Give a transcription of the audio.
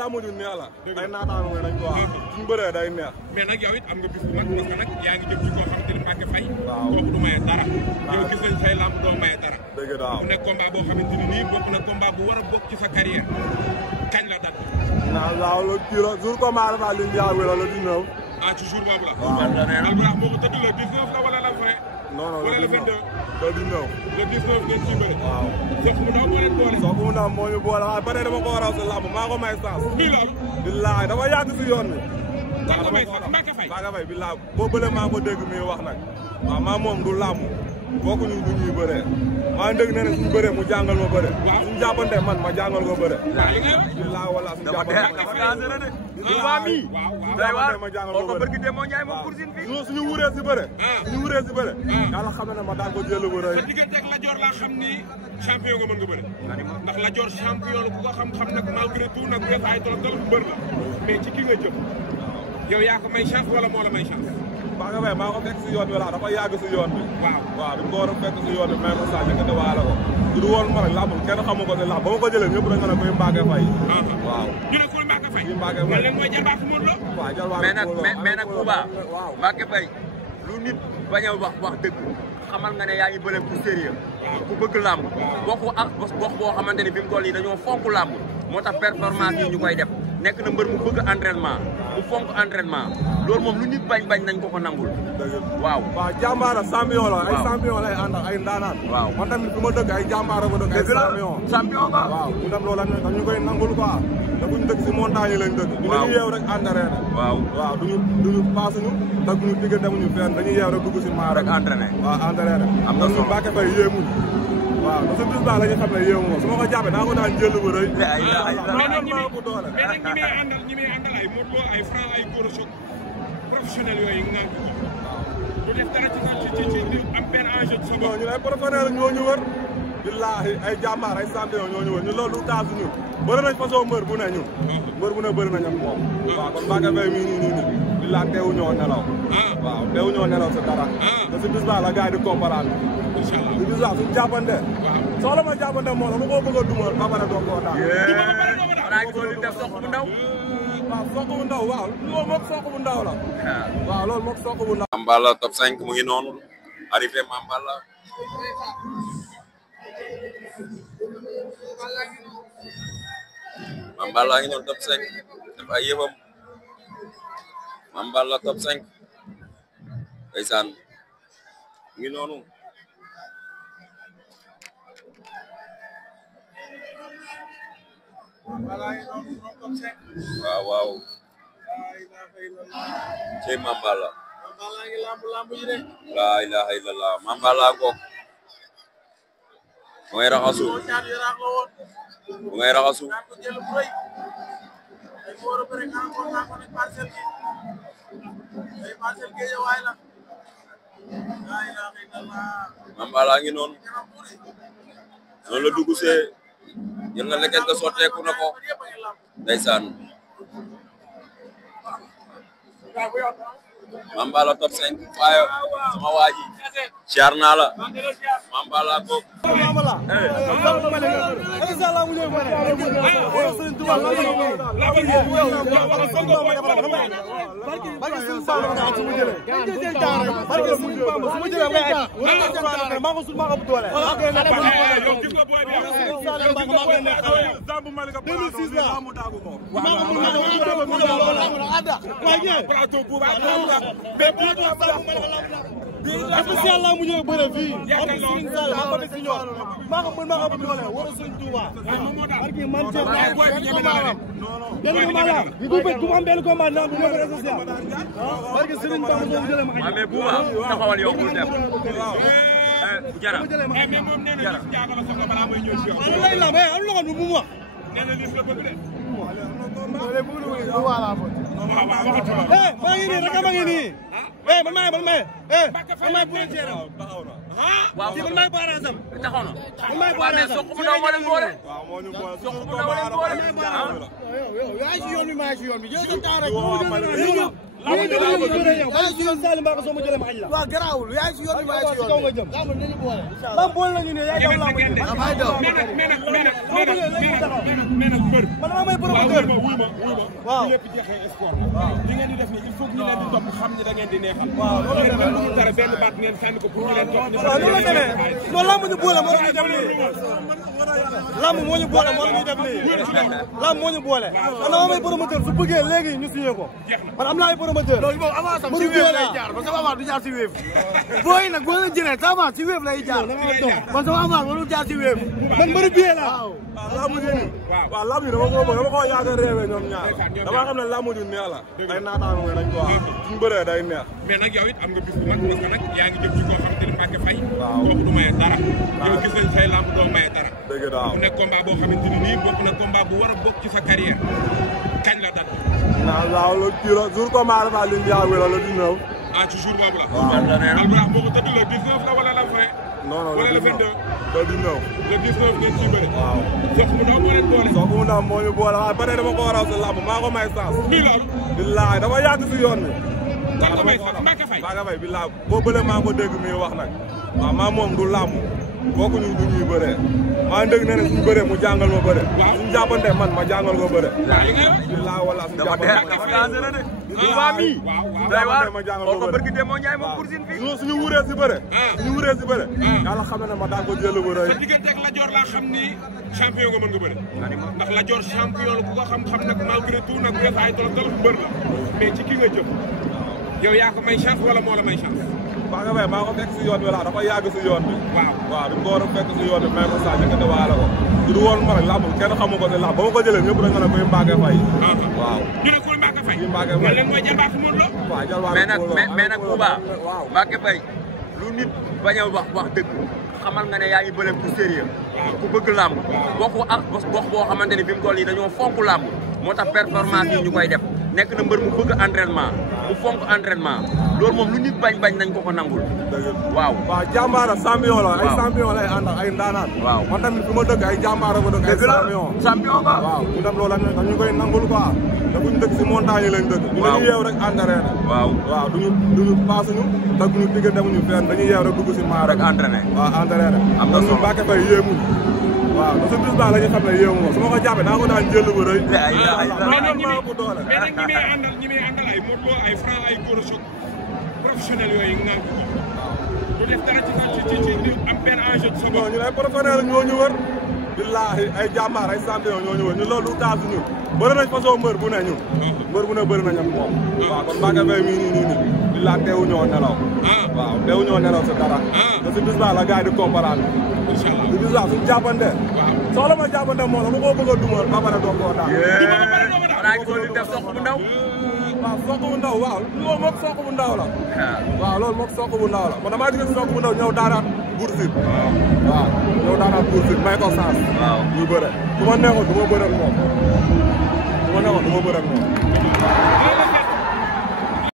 làmb ju neex la. ay naataango nga dañ ko wax. suñu bëree day neex. mais nag yow it am nga bis bu mag parce que nag yaa ngi jëm ci koo xamante ni Mbacké Faye. waaw kooku du maye dara. yow gis nañ say làmb doo maye dara. dëgg daaw mu nekk combat boo xamante ni nii bokk na combat bu war a bokk ci sa carrière kañ la date. waaw la kii la jour combat dafa lim yaa wéla le 19. ah ci jour boobu la. waaw Albourakh moo ko tëdd le 19 la wala la vrai. non non wala le 22. le 19. le 19 ngeen ciy bëre. waaw. sox mu ndaw moo leen boole. sox mu ndaw moo ñu boole waaye ba tey dama ko waral sa làmb maa ko may sens. bii loolu. billaay dafa yàgg si yoon bi. kan ko may sax Mbacké Faye. Mbacké Faye billaay boo bële maa ko dégg muy wax nag. waaw maa moom du làmb. bokkuñu du ñuy bëree. maa dégg na ne suñu bëree mu jàngal ma bëre. waaw suñu jàppante man ma jàngal ko bëre. waaw li nga wax. billaay wala suñu jàppante dafa dansé de. waaw mi. waaw ma jàngal ko bëre. barki dem moo ñaay moom pour sin fi. suñu wuree si bëre. suñu wuree si bëre. yàlla xam na ne ma daan ko jël bu rëy. sa diggante ak Lat Dior laa xam ni champion nga mën nga bëre. ndax Lat Dior champion la ku ko xam nag malgré tout nag bu ay tolof tolof mbër la mais ci ki nga jëm yow yaa ko may chance wala moo la may chance. Mbacké Faye maa ko fekk si yoon bi la dafa yàgg si yoon bi. waaw waaw bi mu ko war a fekk si yoon bi may ma saa njëkk a dewaale ko. du woon ma rek làmb kenn xamu ko si làmb ba ma ko jëlee ñëpp dañu ne koy Mbacké Faye. waaw ñu ne koy Mbacké Faye. Mbacké Faye leen mooy jarbaatu Modou Lo. waaw jarbaatu mais nag Bouba Mbacké Faye lu nit bañ a wax dëgg xamal nga ne yaa ngi bële ku sérieux ku bëgg làmb bokku ak gox boo xamante ne fi mu toll nii dañoo fonk làmb moo tax performance yi ñu koy def nekk na mbër mu bëgg entraînement mu fonk entraînement loolu moom lu nit bañ nañ ko nangul. waaw jàmbaara champion la ay champion lay ànd ak ay ndaanaan. waaw man tamit fi ma dëkk ay jàmbaara ba dëkk ay champion nga waaw mu dem loolu am ñu koy nangul quoi te buñu dëkk si montagne yi lañ dëkk. ñu dañuy yeew rek entraîné. waaw duñu paasuñu tagguñu digg demuñu fenn dañuy yeew rek dugg si maar rek entraîné. waaw entraîné. am na solo Mbacké Faye yéemul. waaw parce que bis baa la ñu xam ne yéemu ma su ma ko jàppee daa ko daan jël bu rëy. mais nag ñi may àndal ay Modou Lo ay Franc ay Gora Sock professionnel yooyu nga naan du def dara ci am benn enjeu ci sa bopp. non ñun ay professionnel ñoo ñu wër. billaahi ay jàmbaar ay champion ñoo ñu wër ñun loolu du taal si ñun bëri nañ façon mbër bu ne ñun. mbër bu ne bëri nañ ak moom. waaw kon Mbacké Faye mii nii billaahi teewuñoo nelaw. waaw teewuñoo nelaw sa dara. te si bis baa la gars yi di comprendre. incha allah si bis baa suñu jàppante. soxla ma jàppante moom dama koo bëgg a dugal ba pare doog koo daal. xanaa gisoo li def sox bu ndaw. waaw soq bu ndaw waaw loolu moog soq bu ndaw la. waaw loolu moog soq bu ndaw. Mamballa top 5 mu ngi noonu arrivé Mamballa. Mamballa ngi noonu top 5 def ay yëfam Mamballa top 5 ndeysaan mu ngi noonu. waaw cey Mamballa laa ilaha illallah Mamballa goog mu ngay raxasu Mamballa ngi noonu la dugg see jël na leket ga sotteeku na ko ndeysaan Mamballa top 5 waaye sama waa ji siyaar naa la Mamballa boog spécial la mu ñëw bëre fii am Serigne Sall maa ko def si ñoom maa ko mën maa ko doole wala Serigne Touba barki man ci benn combat la du am benn combat na bu ma bëre spécial barki Serigne Ba mo jëlé ma mais Bouba taxawal yow bul dem jara mais moom nee na li jaaga la soxla balaa may ñëw ci yow. ala lay la mais am lo ko bu mu wax nee na li la bëgg de. maa ngi nii rek maa ngi nii man maay man maay bu jeeram waaw man maay parents am taxaw na man maay parents am sox bu ndaw moo leen boole waaw moo ñu boole sox bu ndaw moo leen boole yow yaa ci yoon bi maa ci yoon bi yow sa temps rek waaw garaawul yaa ngi si yoon bi yaa ngi si yoon bi. lamb boole nañu ne yaa ngi daw lamb ji. damay daw mais nag mbër. man maa may promoteur. waaw lépp jeexee sport la. li ngeen di def nii il faut que ñu leen di topp xam ne da ngeen di neexal. waaw loolu la demee ngeen dara benn baat ngeen sànni ko pour ñu leen topp. waaw loolu la demee non lamb ñu boole moo ñu def lii. lamb moo ñu boole moo ñu def lii. lamb moo ñu boole. man maa may promoteur su bëggee léegi ñu signé ko. man am naa ay promoteur. loolu moom avance am si wéef lay jaar parce que avance du jaar si wéef. booy nag boo leen jëlee sa avance si wéef lay jaar. man sama avance warul jaar si wéef. man mbëru biyee la. waaw lamb ji nii. waaw lamb ji dama ko yàgg a réewee ñoom ñaar. dama xam ne lamb ji neex la. ay naataango nga nañ ko wax. suñu bëree day neex. mais nag yow it am nga bis bu mag parce que nag yaa ngi jëm ci koo xamante ne Mbacké Faye. waaw kooku du maye dara. yow gis nañ say lamb doo maye dara. dëgg daaw mu nekk combat boo xamante ni nii bokk na combat bu war a bokk ci sa carrière kañ la date. waaw le kii la jour combat dafa lim yaa wéra le 19. ah ci jour boobu la. waaw Albourakh moo ko tëdd le 19 la wala la fin. non non wala le 22. le 19. le 19 ngeen ciy bëri. waaw. Sokh mu ndaw moo leen boole. Sokh mu ndaw moo ñu boole waaye ba tey dama ko waral si làmb maa ko may sens. nii loolu. billaay dama yàgg si yoon bi. kan ko may sens Mbacké Faye. Mbacké Faye billaay boo bëlee maa ko dégg muy wax nag. waaw maa moom du làmb bokkuñu du ñuy bëree. maa ngi dégg nee na suñu bëree mu jàngal ma bëre. waaw suñu jàppante man ma jàngal ko bëre. waaw yi ngay wax. billaay wala suñu dafa danger de. waaw mi day waar ma jàngal xool ko ko bëre. barki Demba Ndiaye moom Bour Sine fii. suñu wuree si bëre. suñu wuree si bëre. yàlla xam na ne ma daan ko jël bu rëy. sa diggante ak Lat Dior laa xam ni champion nga mën nga bëre. ndax Lat Dior champion la ku ko xam nag malgré tout nag wees ay tolof tolof mbër la mais ci ki nga jëm yow yaa ko may chance wala moo la may chance. Mbacké Faye maa ko fekk si yoon bi la dafa yàgg si yoon bi. waaw waaw dañ ko war a fekk si yoon bi may ko saa njëkk a waale ko. du woon ma rek làmb kenn xamu ko si làmb ba ma ko jëlee ñëpp dañ ko ne koy Mbacké Faye. waaw ñu ne ko Mbacké Faye. Mbacké Faye mais lan mooy jarbaatu Modou Lo. waaw jarbaatu mais nag Modou Lo mais nag Bouba waaw Mbacké Faye lu nit bañ a wax dëgg xamal nga ne yaa ngi bële ku sérieux ku bëgg làmb bokku ak gox boo xamante ne fi mu toll nii dañoo fonk làmb moo tax performance yi ñu koy def nekk na mbër mu bëgg entraînement mu fonk entraînement loolu moom lu nit bañ nañ ko nangul. waaw waaw jàmbaara champion la ay champion lay ànd ak ay ndaanaan. waaw man tamit fi ma dëkk ay jàmbaara ba dëkk ay champion nga waaw ñu dem loolu dañu koy nangul quoi te buñ dëkk si montagne yi lañ dëkk. ñu dañuy yeew rek entraîné. waaw duñu paasuñu dagguñu digg demuñu fenn dañuy yeew rek dugg si maa rek entraîné. waaw entraîné. am na solo Mbacké Faye yéemuñu. waaw parce que bis baa la ñu xam ne yéemu ma su ma ko jàppee daa ko daan jël bu rëy. mais nag ñi may àndal ay Modou Lo ay Franc ay Gora Sock professionnel yooyu nga naan du def dara ci am benn enjeu ci sa bopp. ñun ay professionnel ñoo ñu wër. billaahi ay jàmbaar ay champion ñoo ñu wër ñun loolu du taal ñun bëri nañ façon mbër bu ne ñun. mbër bu ne bëri nañ ak moom. waaw kon Mbacké Faye mii nii billaahi teewuñoo nelaw. waaw teewuñoo nelaw si dara. te si bis baa la gars yi di comprendre. incha allah si bis baa suñu jàppante. soxla ma jàppante moom la ma koo bëgg a dumal ba pare doog koo daal. xanaa gisoo di def Sokh bu ndaw. waaw Sokh bu ndaw waaw loolu moom Sokh bu ndaw la. waaw loolu moom Sokh bu ndaw la man damaa gis Sokh bu ndaw ñëw daanaat Bour Sine. waaw ñëw daanaat Bour Sine may ko chance. waaw ñu bëre su ma neexoon du ma bëre ak moom. su ma neexoon du ma bëre ak moom.